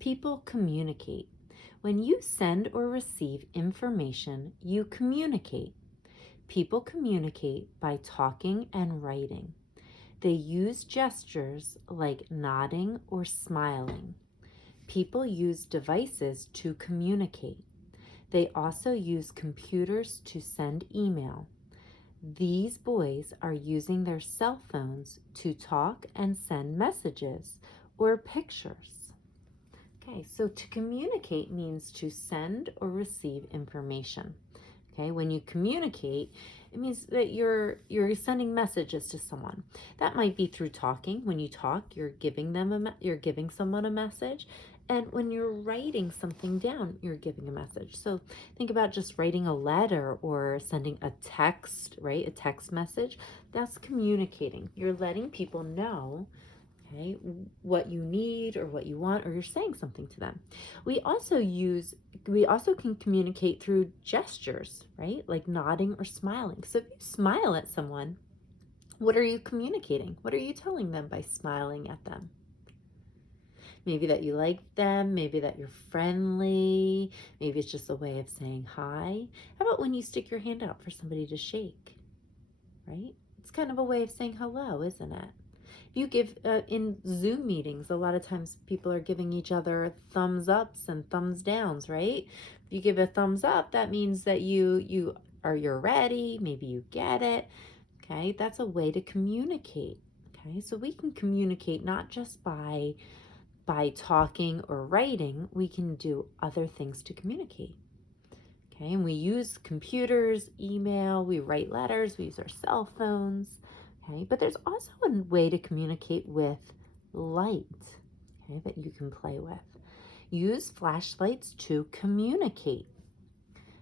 People communicate. When you send or receive information, you communicate. People communicate by talking and writing. They use gestures like nodding or smiling. People use devices to communicate. They also use computers to send email. These boys are using their cell phones to talk and send messages or pictures. Okay, so to communicate means to send or receive information. Okay, when you communicate, it means that you're sending messages to someone. That might be through talking. When you talk, you're giving someone a message, and when you're writing something down, you're giving a message. So think about just writing a letter or sending a text, right? A text message. That's communicating. You're letting people know, okay, what you need or what you want, or you're saying something to them. We also can communicate through gestures, right? Like nodding or smiling. So if you smile at someone, what are you communicating? What are you telling them by smiling at them? Maybe that you like them, maybe that you're friendly, maybe it's just a way of saying hi. How about when you stick your hand out for somebody to shake, right? It's kind of a way of saying hello, isn't it? You give in Zoom meetings, a lot of times people are giving each other thumbs ups and thumbs downs, right? If you give a thumbs up, that means that you're ready, maybe you get it. Okay, that's a way to communicate. Okay, so we can communicate not just by talking or writing, we can do other things to communicate. Okay, and we use computers, email, we write letters, we use our cell phones. Okay, but there's also a way to communicate with light, okay, that you can play with. Use flashlights to communicate.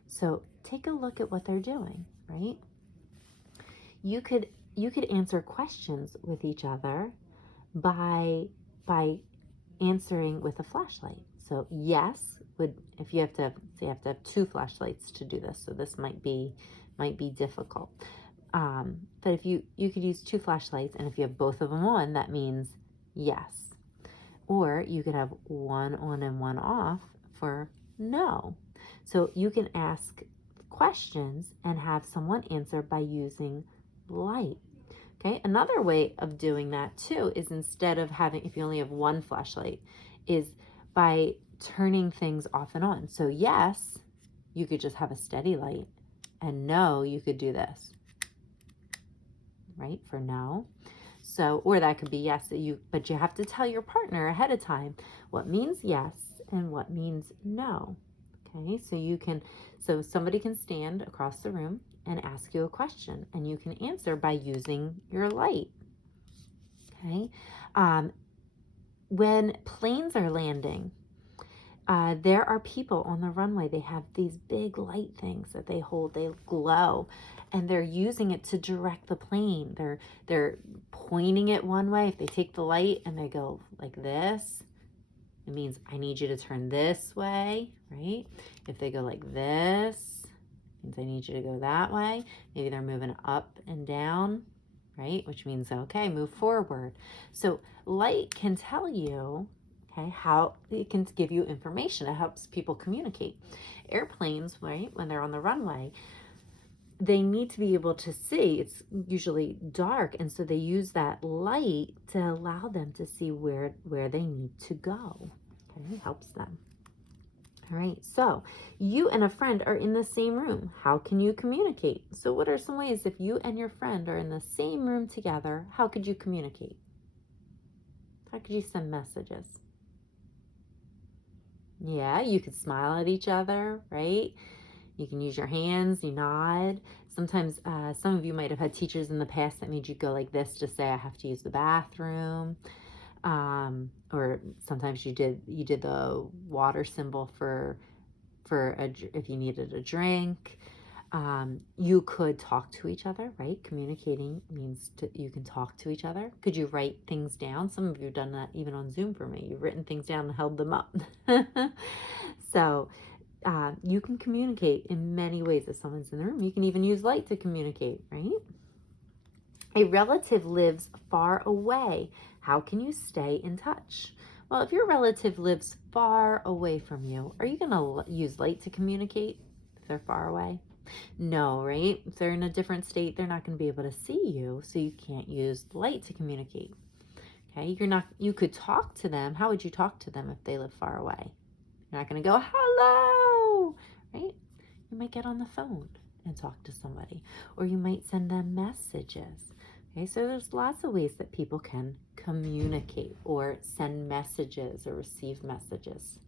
So take a look at what they're doing, right? You could answer questions with each other by answering with a flashlight. So yes would, if you have to have two flashlights to do this. So this might be difficult. But if you could use two flashlights, and if you have both of them on, that means yes. Or you could have one on and one off for no. So you can ask questions and have someone answer by using light. Okay, another way of doing that too is, instead of having, if you only have one flashlight, is by turning things off and on. So yes, you could just have a steady light, and no, you could do this, right, for no. So, or that could be yes, but you have to tell your partner ahead of time what means yes and what means no. Okay, so somebody can stand across the room and ask you a question, and you can answer by using your light. Okay, when planes are landing, there are people on the runway. They have these big light things that they hold. They glow, and they're using it to direct the plane. They're pointing it one way. If they take the light and they go like this, it means I need you to turn this way, right? If they go like this, it means I need you to go that way. Maybe they're moving up and down, right? Which means, okay, move forward. So light can tell you, okay, how it can give you information. It helps people communicate. Airplanes, right, when they're on the runway, they need to be able to see. It's usually dark, and so they use that light to allow them to see where they need to go. Okay, it helps them. All right, so you and a friend are in the same room. How can you communicate? So what are some ways, if you and your friend are in the same room together, how could you communicate? How could you send messages? Yeah, you could smile at each other, right? You can use your hands, you nod. Sometimes some of you might have had teachers in the past that made you go like this to say, I have to use the bathroom. Or sometimes you did the water symbol if you needed a drink. You could talk to each other, right? Communicating means you can talk to each other. Could you write things down? Some of you have done that even on Zoom for me. You've written things down and held them up. So you can communicate in many ways if someone's in the room. You can even use light to communicate, right? A relative lives far away. How can you stay in touch? Well, if your relative lives far away from you, are you going to use light to communicate if they're far away? No, right? If they're in a different state, they're not going to be able to see you, so you can't use light to communicate. Okay? You could talk to them. How would you talk to them if they live far away? You're not going to go, "Hello!" Right? You might get on the phone and talk to somebody, or you might send them messages. Okay, so there's lots of ways that people can communicate or send messages or receive messages.